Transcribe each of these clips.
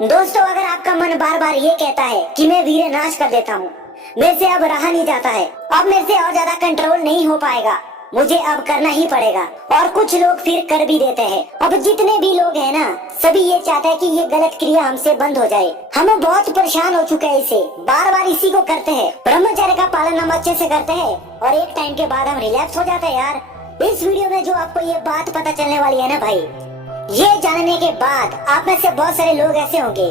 दोस्तों, अगर आपका मन बार बार ये कहता है कि मैं वीरे नाश कर देता हूँ, मेरे से अब रहा नहीं जाता है, अब मेरे से और ज्यादा कंट्रोल नहीं हो पाएगा, मुझे अब करना ही पड़ेगा, और कुछ लोग फिर कर भी देते हैं। अब जितने भी लोग हैं ना, सभी ये चाहते हैं कि ये गलत क्रिया हमसे बंद हो जाए। हम बहुत परेशान हो चुके हैं इसे, बार बार इसी को करते हैं। ब्रह्मचर्य का पालन हम अच्छे से करते हैं और एक टाइम के बाद हम रिलैक्स हो जाते हैं यार। इस वीडियो में जो आपको ये बात पता चलने वाली है ना भाई, ये जानने के बाद आप में से बहुत सारे लोग ऐसे होंगे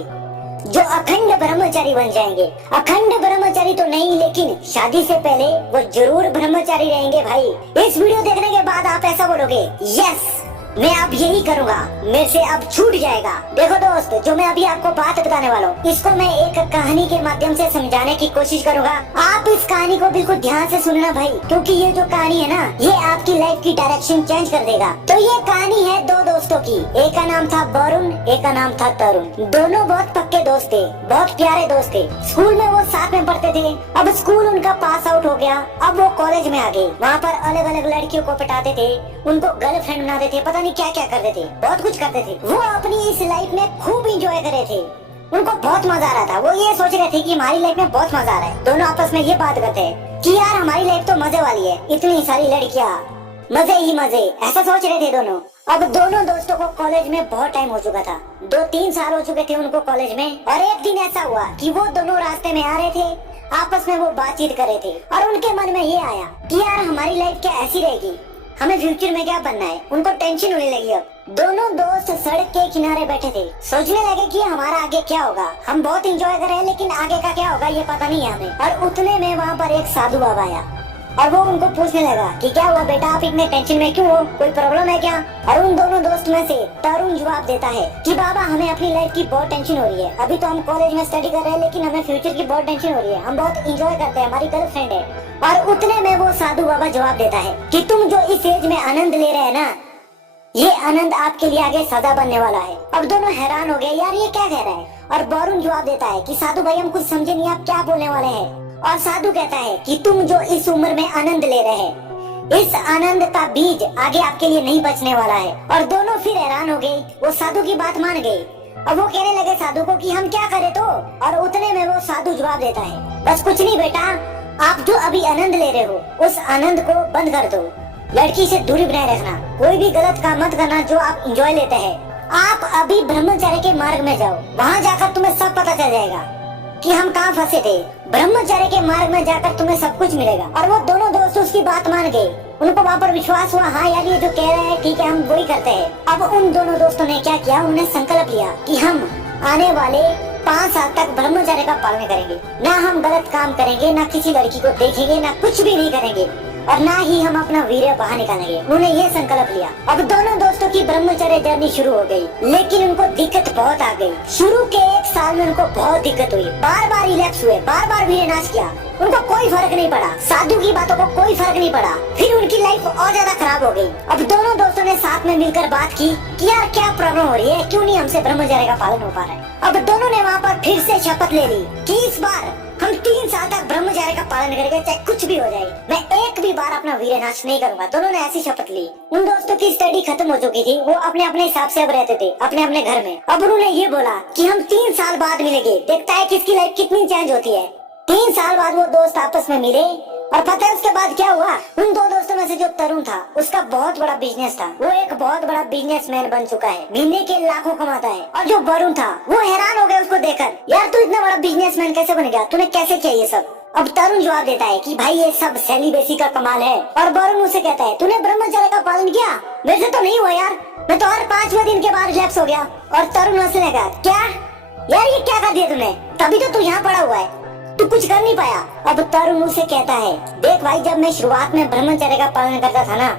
जो अखंड ब्रह्मचारी बन जाएंगे। अखंड ब्रह्मचारी तो नहीं, लेकिन शादी से पहले वो जरूर ब्रह्मचारी रहेंगे भाई। इस वीडियो देखने के बाद आप ऐसा बोलोगे, यस मैं अब यही करूंगा, मेरे से अब छूट जाएगा। देखो दोस्त, जो मैं अभी आपको बात बताने वाला हूँ, इसको मैं एक कहानी के माध्यम से समझाने की कोशिश करूंगा। आप इस कहानी को बिल्कुल ध्यान से सुनना भाई, क्योंकि ये जो कहानी है ना, ये आपकी लाइफ की डायरेक्शन चेंज कर देगा। तो ये कहानी है दो दोस्तों की, एक का नाम था वरुण, एक का नाम था तरुण। दोनों बहुत पक्के दोस्त थे, बहुत प्यारे दोस्त थे। स्कूल में वो साथ में पढ़ते थे। अब स्कूल उनका पास आउट हो गया, अब वो कॉलेज में आ गए। वहाँ पर अलग अलग लड़कियों को पटाते थे, उनको गर्लफ्रेंड बनाते थे, पता नहीं क्या क्या करते थे, बहुत कुछ करते थे। वो अपनी इस लाइफ में खूब इंजॉय कर रहे थे, उनको बहुत मजा आ रहा था। वो ये सोच रहे थे कि हमारी लाइफ में बहुत मजा आ रहा है। दोनों आपस में ये बात करते हैं कि यार हमारी लाइफ तो मजे वाली है, इतनी सारी लड़कियां, मजे ही मजे, ऐसा सोच रहे थे दोनों। अब दोनों दोस्तों को कॉलेज में बहुत टाइम हो चुका था, 2-3 साल हो चुके थे उनको कॉलेज में। और एक दिन ऐसा हुआ कि वो दोनों रास्ते में आ रहे थे, आपस में वो बातचीत कर रहे थे और उनके मन में ये आया कि यार हमारी लाइफ क्या ऐसी रहेगी, हमें फ्यूचर में क्या बनना है। उनको टेंशन होने लगी। अब दोनों दोस्त सड़क के किनारे बैठे थे, सोचने लगे कि हमारा आगे क्या होगा। हम बहुत एंजॉय कर रहे हैं, लेकिन आगे का क्या होगा ये पता नहीं है हमें। और उतने में वहाँ पर एक साधु बाबा आया और वो उनको पूछने लगा कि क्या हुआ बेटा, आप इतने टेंशन में क्यों हो, कोई प्रॉब्लम है क्या। और उन दोनों दोस्त में से तरुण जवाब देता है कि बाबा हमें अपनी लाइफ की बहुत टेंशन हो रही है, अभी तो हम कॉलेज में स्टडी कर रहे हैं, लेकिन हमें फ्यूचर की बहुत टेंशन हो रही है, हम बहुत इंजॉय करते हैं, हमारी गर्लफ्रेंड है। और उतने में वो साधु बाबा जवाब देता है कि तुम जो इस एज में आनंद ले रहे हैं ना, ये आनंद आपके लिए आगे सदा बनने वाला है। अब दोनों हैरान हो गए, यार ये क्या कह रहा है। और वरुण जवाब देता है कि साधु भाई हम कुछ समझे नहीं, आप क्या बोलने वाले हैं। और साधु कहता है कि तुम जो इस उम्र में आनंद ले रहे हैं, इस आनंद का बीज आगे आपके लिए नहीं बचने वाला है। और दोनों फिर हैरान हो गए, वो साधु की बात मान गए। अब वो कहने लगे साधु को कि हम क्या करें तो। और उतने में वो साधु जवाब देता है, बस कुछ नहीं बेटा, आप जो अभी आनंद ले रहे हो उस आनंद को बंद कर दो, लड़की से दूरी बनाए रखना, कोई भी गलत काम मत करना जो आप एंजॉय लेते हैं। आप अभी ब्रह्मचर्य के मार्ग में जाओ, वहाँ जाकर तुम्हें सब पता चल जाएगा कि हम कहाँ फंसे थे। ब्रह्मचर्य के मार्ग में जाकर तुम्हें सब कुछ मिलेगा। और वो दोनों दोस्त उसकी बात मान गए, उनको वहाँ पर विश्वास हुआ, हाँ यार ये जो कह रहे हैं ठीक है, हम वही करते हैं। अब उन दोनों दोस्तों ने क्या किया, उन्हें संकल्प लिया कि हम आने वाले 5 साल तक ब्रह्मचर्य का पालन करेंगे, ना हम गलत काम करेंगे, ना किसी लड़की को देखेंगे, ना कुछ भी नहीं करेंगे, और ना ही हम अपना वीर्य बाहर निकालेंगे। उन्होंने ये संकल्प लिया। अब दोनों दोस्तों की ब्रह्मचर्य जर्नी शुरू हो गई, लेकिन उनको दिक्कत बहुत आ गई। शुरू के 1 साल में उनको बहुत दिक्कत हुई, बार बार रिलैप्स हुए, बार बार वीर्य नाश किया, उनको कोई फर्क नहीं पड़ा, साधु की बातों को कोई फर्क नहीं पड़ा। फिर उनकी लाइफ और ज्यादा खराब हो गई। अब दोनों दोस्तों ने साथ में मिलकर बात की कि यार क्या प्रॉब्लम हो रही है, क्यों नहीं हमसे ब्रह्मचर्य का पालन हो पा रहा है। अब दोनों ने वहाँ पर फिर से शपथ ले ली कि इस बार हम 3 साल तक ब्रह्मचर्य का पालन करेंगे, चाहे कुछ भी हो जाए, मैं एक भी बार अपना वीर्य नाश नहीं करूंगा। दोनों ने ऐसी शपथ ली। उन दोस्तों की स्टडी खत्म हो चुकी थी, वो अपने अपने हिसाब से अब रहते थे, अपने अपने घर में। अब उन्होंने ये बोला कि हम 3 साल बाद मिलेंगे, देखता है किसकी लाइफ कितनी चेंज होती है। 3 साल बाद वो दोस्त आपस में मिले, और पता है उसके बाद क्या हुआ। उन दो दोस्तों में से जो तरुण था, उसका बहुत बड़ा बिजनेस था, वो एक बहुत बड़ा बिजनेसमैन बन चुका है, महीने के लाखों कमाता है। और जो वरुण था वो हैरान हो गया उसको देखकर, यार तू इतना बड़ा बिजनेसमैन कैसे बन गया, तूने कैसे किया ये सब। अब तरुण जवाब देता है कि भाई ये सब सेलिब्रेसी का कमाल है। और वरुण उसे कहता है, तूने ब्रह्मचर्य का पालन किया, मेरे से तो नहीं हुआ यार, मैं तो हर 5वें दिन के बाद रिलैक्स हो गया। और तरुण हंसने लगा, क्या यार ये क्या कर दिया तूने, तभी तो तू यहाँ पड़ा हुआ है, तू कुछ कर नहीं पाया। अब तरुण उसे कहता है, देख भाई जब मैं शुरुआत में ब्रह्मचर्य का पालन करता था ना,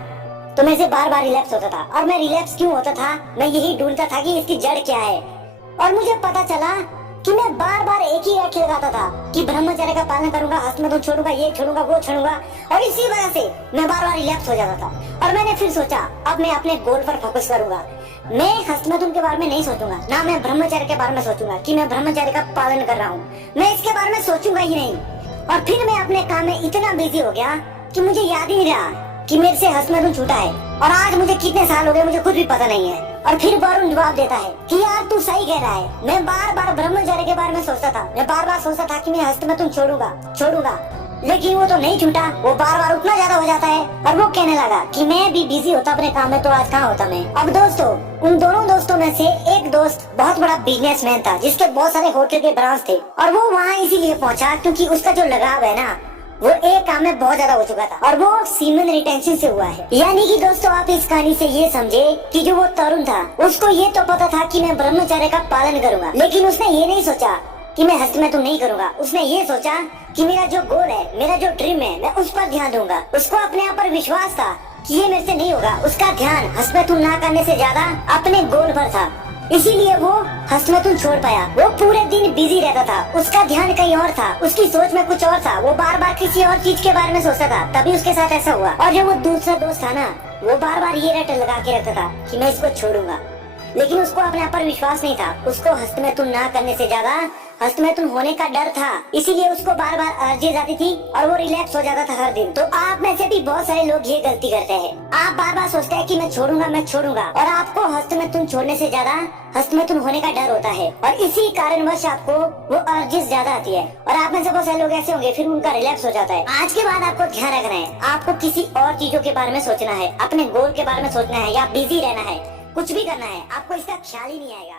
तो मैं से बार बार रिलैक्स होता था। और मैं रिलैक्स क्यों होता था, मैं यही ढूंढता था कि इसकी जड़ क्या है। और मुझे पता चला कि मैं बार बार एक ही लक्ष्य लगाता था कि ब्रह्मचर्य का पालन करूंगा, हस्तमैथुन छोड़ूंगा, ये छोड़ूंगा, वो छोड़ूंगा, और इसी वजह से मैं बार बार रिलैक्स हो जाता था। और मैंने फिर सोचा अब मैं अपने गोल पर फोकस करूंगा, मैं हस्तमैथुन के बारे में नहीं सोचूंगा, ना मैं ब्रह्मचर्य के बारे में सोचूंगा कि मैं ब्रह्मचर्य का पालन कर रहा हूँ, मैं इसके बारे में सोचूंगा ही नहीं। और फिर मैं अपने काम में इतना बिजी हो गया कि मुझे याद ही नहीं रहा कि मेरे से हस्तमैथुन छूटा है। और आज मुझे कितने साल हो गए मुझे कुछ भी पता नहीं है। और फिर वरुण जवाब देता है कि यार तू सही कह रहा है, मैं बार बार ब्रह्मचर्य के बारे में सोचता था, मैं बार बार सोचता था कि मैं हस्तमैथुन छोड़ूंगा, लेकिन वो तो नहीं छूटा, वो बार बार उतना ज्यादा हो जाता है। और वो कहने लगा कि मैं भी बिजी होता अपने काम में तो आज कहाँ होता मैं। अब दोस्तों, उन दोनों दोस्तों में से एक दोस्त बहुत बड़ा बिजनेसमैन था जिसके बहुत सारे होटल के ब्रांच थे, और वो वहाँ इसीलिए पहुँचा क्योंकि उसका जो लगाव है ना वो एक काम में बहुत ज्यादा हो चुका था, और वो सीमेन रिटेंशन से हुआ है। यानी कि दोस्तों, आप इस कहानी से ये समझे कि जो वो तरुण था उसको ये तो पता था कि मैं ब्रह्मचर्य का पालन करूंगा, लेकिन उसने ये नहीं सोचा कि मैं हस्तमैथुन नहीं करूंगा। उसने ये सोचा कि मेरा जो गोल है, मेरा जो ड्रीम है, मैं उस पर ध्यान दूंगा। उसको अपने आप पर विश्वास था कि ये मेरे से नहीं होगा। उसका ध्यान हस्तमैथुन ना करने से ज्यादा अपने गोल पर था, इसीलिए वो हस्तमैथुन छोड़ पाया। वो पूरे दिन बिजी रहता था, उसका ध्यान कहीं और था, उसकी सोच में कुछ और था, वो बार बार किसी और चीज के बारे में सोचता था, तभी उसके साथ ऐसा हुआ। और जो वो दूसरा दोस्त था ना, वो बार बार ये रट लगा के रखता था कि मैं इसको छोड़ूंगा, लेकिन उसको अपने आप पर विश्वास नहीं था। उसको हस्तमैथुन ना करने से ज्यादा हस्तमैथुन होने का डर था, इसीलिए उसको बार बार एलर्जी आती थी और वो रिलैक्स हो जाता था हर दिन। तो आप में से भी बहुत सारे लोग ये गलती करते हैं, आप बार बार सोचते हैं कि मैं छोड़ूंगा, और आपको हस्तमैथुन छोड़ने से ज्यादा हस्तमैथुन होने का डर होता है, और इसी कारणवश आपको वो एलर्जी ज्यादा आती है। और आप में से बहुत सारे लोग ऐसे होंगे फिर उनका रिलैक्स हो जाता है। आज के बाद आपको ध्यान रखना है, आपको किसी और चीजों के बारे में सोचना है, अपने गोल के बारे में सोचना है, या बिजी रहना है, कुछ भी करना है, आपको इसका ख्याल ही नहीं आएगा।